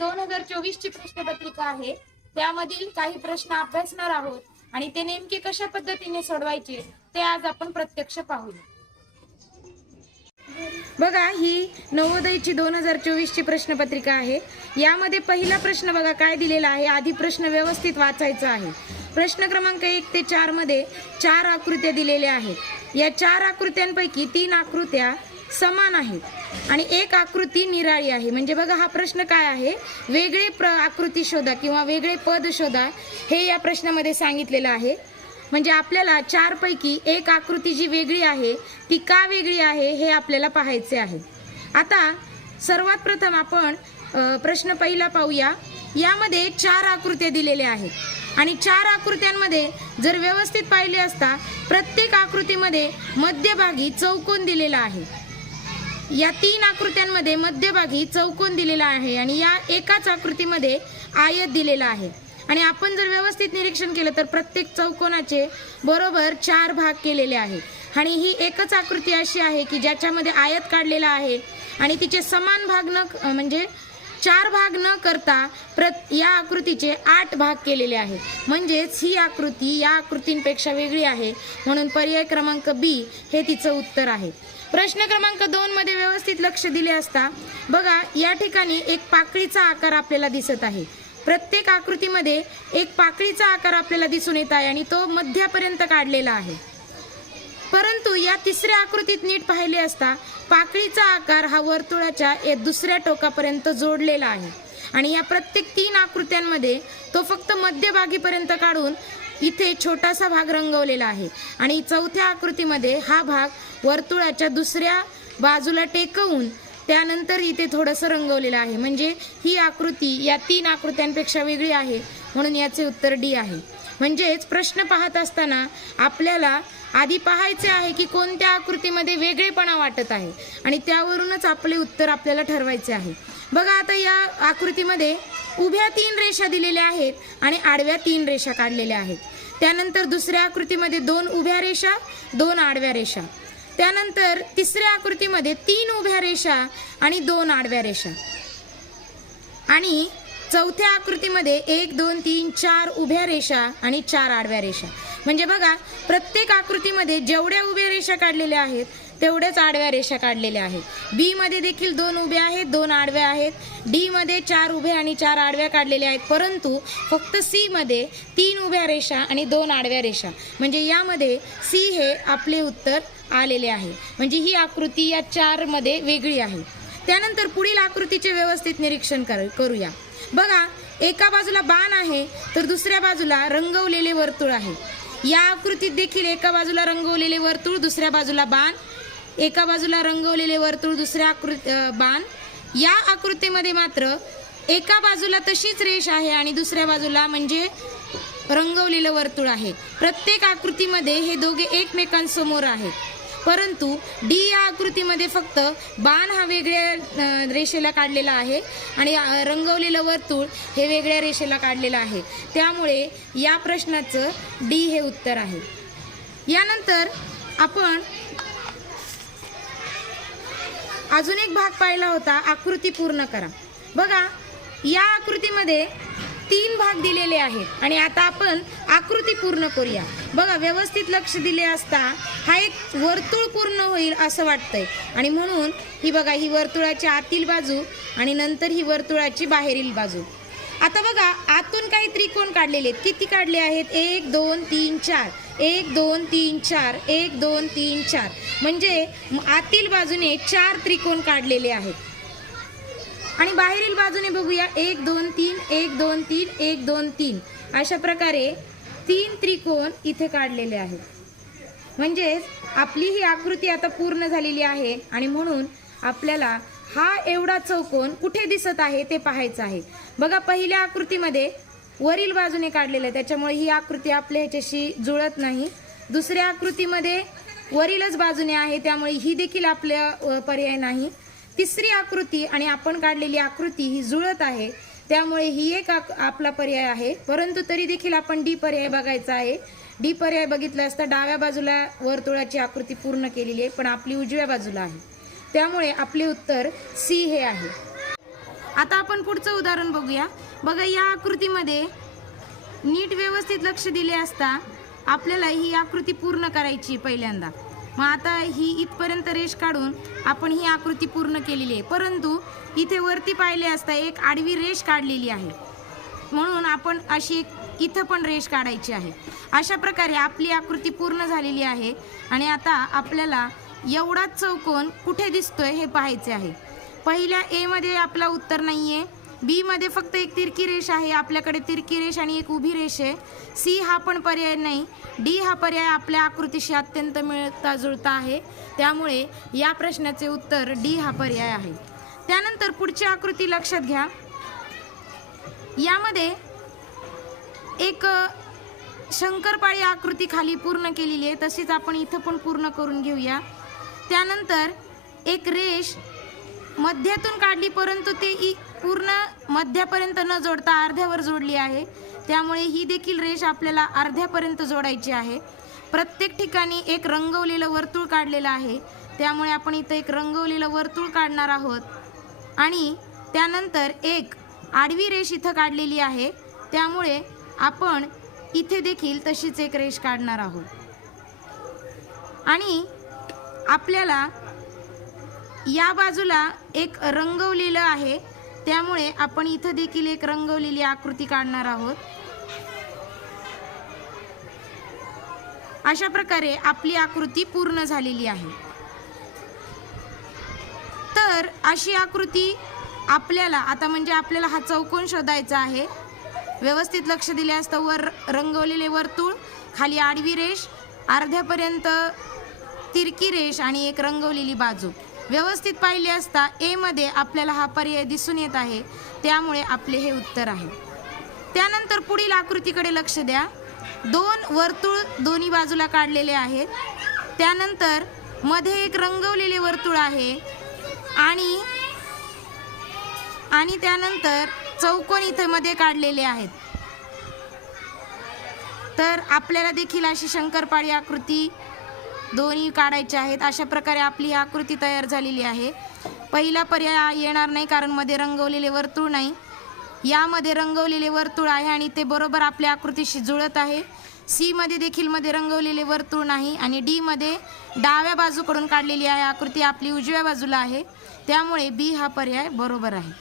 दोन हजार चोवीस ची प्रश्नपत्रिका आहे. त्यामधील काही प्रश्न अभ्यासणार आहोत आणि ते नेमके कशा पद्धतीने सोडवायचे ते आज आपण प्रत्यक्ष पाहूया. बघा ही नवोदयची दोन हजार चोवीस ची प्रश्नपत्रिका आहे. यामध्ये पहिला प्रश्न बघा काय दिलेला आहे? आधी प्रश्न व्यवस्थित वाचायचा आहे. प्रश्न क्रमांक एक ते चारमध्ये चार आकृत्या दिलेल्या आहेत. या चार आकृत्यांपैकी तीन आकृत्या समान आहेत. आणि एक आकृती निराळी आहे. म्हणजे बघा हा प्रश्न काय आहे? वेगळे प्र आकृती शोधा किंवा वेगळे पद शोधा हे या प्रश्नामध्ये सांगितलेलं आहे. म्हणजे आपल्याला चारपैकी एक आकृती जी वेगळी आहे ती का वेगळी आहे हे आपल्याला पाहायचे आहे. आता सर्वात प्रथम आपण प्रश्न पहिला पाहूया. यामध्ये चार आकृत्या दिलेल्या आहेत. आणि चार आकृत्यांमध्ये जर व्यवस्थित पाहिले असता प्रत्येक आकृतीमध्ये मध्यभागी चौकोन दिलेला आहे. या तीन आकृत्यांमध्ये मध्यभागी चौकोन दिलेला आहे आणि या एकाच आकृतीमध्ये आयत दिलेला आहे. आणि आपण जर व्यवस्थित निरीक्षण केलं तर प्रत्येक चौकोनाचे बरोबर चार भाग केलेले आहेत आणि ही एकच आकृती अशी आहे की ज्याच्यामध्ये आयत काढलेला आहे आणि तिचे समान भाग न म्हणजे चार भाग न करता प्रत या आकृतीचे आठ भाग केलेले आहेत म्हणजेच ही आकृती या आकृतींपेक्षा वेगळी आहे. म्हणून पर्याय क्रमांक बी हे तिचं उत्तर आहे. प्रश्न क्रमांक दोन मध्ये व्यवस्थित लक्ष दिले असता बघा या ठिकाणी एक पाकळीचा आकार आपल्याला दिसत आहे. प्रत्येक आकृतीमध्ये एक पाकळीचा आकार आपल्याला दिसून येत आहे आणि तो मध्यापर्यंत काढलेला आहे. परंतु या तिसऱ्या आकृतीत नीट पाहिले असता पाकळीचा आकार हा वर्तुळाच्या या दुसऱ्या टोकापर्यंत जोडलेला आहे. आणि या प्रत्येक तीन आकृत्यांमध्ये तो फक्त मध्यभागीपर्यंत काढून इथे छोटासा भाग रंगवलेला आहे. आणि चौथ्या आकृतीमध्ये हा भाग वर्तुळाच्या दुसऱ्या बाजूला टेकवून त्यानंतर इथे थोडंसं रंगवलेलं आहे. म्हणजे ही आकृती या तीन आकृत्यांपेक्षा वेगळी आहे म्हणून याचे उत्तर डी आहे. म्हणजेच प्रश्न पाहत असताना आपल्याला आधी पाहायचे आहे की कोणत्या आकृतीमध्ये वेगळेपणा वाटत आहे आणि त्यावरूनच आपले उत्तर आपल्याला ठरवायचे आहे. बघा आता या आकृतीमध्ये उभ्या तीन रेषा दिलेल्या आहेत आणि आडव्या तीन रेषा काढलेल्या आहेत. त्यानंतर दुसऱ्या आकृतीमध्ये दोन उभ्या रेषा दोन आडव्या रेषा. त्यानंतर तिसऱ्या आकृतीमध्ये तीन उभ्या रेषा आणि दोन आडव्या रेषा. आणि चौथ्या आकृतीमध्ये एक दोन तीन चार उभ्या रेषा आणि चार आडव्या रेषा. म्हणजे बघा प्रत्येक आकृतीमध्ये जेवढ्या उभ्या रेषा काढलेल्या आहेत तेवढ्याच आडव्या रेषा काढलेल्या आहेत. बी मध्ये देखील दोन उभ्या आहेत दोन आडव्या आहेत. डी मध्ये चार उभ्या आणि चार आडव्या काढलेल्या आहेत. परंतु फक्त सी मध्ये तीन उभ्या रेषा आणि दोन आडव्या रेषा. म्हणजे यामध्ये सी हे आपले उत्तर आलेले आहे. म्हणजे ही आकृती या चारमध्ये वेगळी आहे. त्यानंतर पुढील आकृतीचे व्यवस्थित निरीक्षण कर करूया. बघा एका बाजूला बाण आहे तर दुसऱ्या बाजूला रंगवलेले वर्तुळ आहे. या आकृतीत देखील एका बाजूला रंगवलेले वर्तुळ दुसऱ्या बाजूला बाण एका बाजूला रंगवलेले वर्तुळ दुसऱ्या आकृत बाण. या आकृतीमध्ये मात्र एका बाजूला तशीच रेष आहे आणि दुसऱ्या बाजूला म्हणजे रंगवलेलं वर्तुळ आहे. प्रत्येक आकृतीमध्ये हे दोघे एकमेकांसमोर आहेत. परंतु डी या आकृतीमध्ये फक्त बाण हा वेगळ्या रेषेला काढलेला आहे आणि रंगवलेलं वर्तुळ हे वेगळ्या रेषेला काढलेलं आहे. त्यामुळे या प्रश्नाचं डी हे उत्तर आहे. यानंतर आपण अजून एक भाग पाहिला होता आकृती पूर्ण करा. बघा या आकृतीमध्ये तीन भाग दिलेले आहेत आणि आता आपण आकृती पूर्ण करूया. बघा व्यवस्थित लक्ष दिले असता हा एक वर्तुळ पूर्ण होईल असं वाटतंय. आणि म्हणून ही बघा ही वर्तुळाची आतील बाजू आणि नंतर ही वर्तुळाची बाहेरील बाजू. आता बघा आतून काही त्रिकोण काढलेले आहेत. किती काढले आहेत? एक दोन तीन चार. एक दोन तीन चार. एक दोन तीन चार. म्हणजे आतील बाजूने चार त्रिकोण काढलेले आहेत. आणि बाहेरील बाजूने बघूया. एक दोन तीन. एक दोन तीन. एक दोन तीन. अशा प्रकारे तीन त्रिकोण इथे काढलेले आहेत. म्हणजेच आपली ही आकृती आता पूर्ण झालेली आहे आणि म्हणून आपल्याला हा एवढा चौकोन कुठे दिसत आहे ते पाहायचं आहे. बघा पहिल्या आकृतीमध्ये वरील बाजूने काढलेलं आहे. त्याच्यामुळे ही आकृती आपल्या ह्याच्याशी जुळत नाही. दुसऱ्या आकृतीमध्ये वरीलच बाजूने आहे त्यामुळे ही देखील आपल्या पर्याय नाही. तिसरी आकृती आणि आपण काढलेली आकृती ही जुळत आहे. त्यामुळे ही एक आक- आपला पर्याय आहे. परंतु तरी देखील आपण डी पर्याय बघायचा आहे. डी पर्याय बघितला असता डाव्या बाजूला वर्तुळाची आकृती पूर्ण केलेली आहे पण आपली उजव्या बाजूला आहे. त्यामुळे आपले उत्तर सी हे आहे. आता आपण पुढचं उदाहरण बघूया. बघा या आकृतीमध्ये नीट व्यवस्थित लक्ष दिले असता आपल्याला ही आकृती पूर्ण करायची आहे पहिल्यांदा. मग आता ही इथपर्यंत रेष काढून आपण ही आकृती पूर्ण केलेली आहे. परंतु इथे वरती पाहिले असता एक आडवी रेष काढलेली आहे. म्हणून आपण अशी एक इथं पण रेष काढायची आहे. अशा प्रकारे आपली आकृती पूर्ण झालेली आहे आणि आता आपल्याला एवढाच चौकोन कुठे दिसतोय हे पाहायचे आहे. पहिल्या एमध्ये आपला उत्तर नाही आहे बीमध्ये फक्त एक तिरकी रेष आहे. आपल्याकडे तिरकी रेष आणि एक उभी रेष आहे. सी हा पण पर्याय नाही. डी हा पर्याय आपल्या आकृतीशी अत्यंत मिळता जुळता आहे. त्यामुळे या प्रश्नाचे उत्तर डी हा पर्याय आहे. त्यानंतर पुढची आकृती लक्षात घ्या. यामध्ये एक शंकरपाळी आकृती खाली पूर्ण केलेली आहे. तशीच आपण इथं पण पूर्ण करून घेऊया. त्यानंतर एक रेष मध्यातून काढली परंतु ते इ पूर्ण मध्यापर्यंत न जोडता अर्ध्यावर जोडली आहे. त्यामुळे ही देखील रेष आपल्याला अर्ध्यापर्यंत जोडायची आहे. प्रत्येक ठिकाणी एक रंगवलेलं वर्तुळ काढलेलं आहे. त्यामुळे आपण इथं एक रंगवलेलं वर्तुळ काढणार आहोत. आणि त्यानंतर एक आडवी रेष इथं काढलेली आहे. त्यामुळे आपण इथे देखील तशीच एक रेष काढणार आहोत. आणि आपल्याला या बाजूला एक रंगवलेलं आहे. त्यामुळे आपण इथं देखील एक रंगवलेली आकृती काढणार आहोत. अशा प्रकारे आपली आकृती पूर्ण झालेली आहे. तर अशी आकृती आपल्याला आता म्हणजे आपल्याला हा चौकोन शोधायचा आहे. व्यवस्थित लक्ष दिले असतं वर रंगवलेले वर्तुळ खाली आडवी रेष अर्ध्यापर्यंत तिरकी रेष आणि एक रंगवलेली बाजू. व्यवस्थित पाहिले असता एमध्ये आपल्याला हा पर्याय दिसून येत आहे. त्यामुळे आपले हे उत्तर आहे. त्यानंतर पुढील आकृतीकडे लक्ष द्या. दोन वर्तुळ दोन्ही बाजूला काढलेले आहेत. त्यानंतरमध्ये एक रंगवलेले वर्तुळ आहे. आणि आणि त्यानंतर चौकोन इथे मध्ये काढलेले आहेत. तर आपल्याला देखील अशी शंकरपाळी आकृती दोन्ही काढायचे आहेत. अशा प्रकारे आपली ही आकृती तयार झालेली आहे. पहिला पर्याय येणार नाही कारण मध्ये रंगवलेले वर्तुळ नाही. यामध्ये रंगवलेले वर्तुळ आहे आणि ते बरोबर आपल्या आकृतीशी जुळत आहे. सीमध्ये देखील मध्ये रंगवलेले वर्तुळ नाही आणि डीमध्ये डाव्या बाजूकडून काढलेली आहे आकृती आपली उजव्या बाजूला आहे. त्यामुळे बी हा पर्याय बरोबर आहे.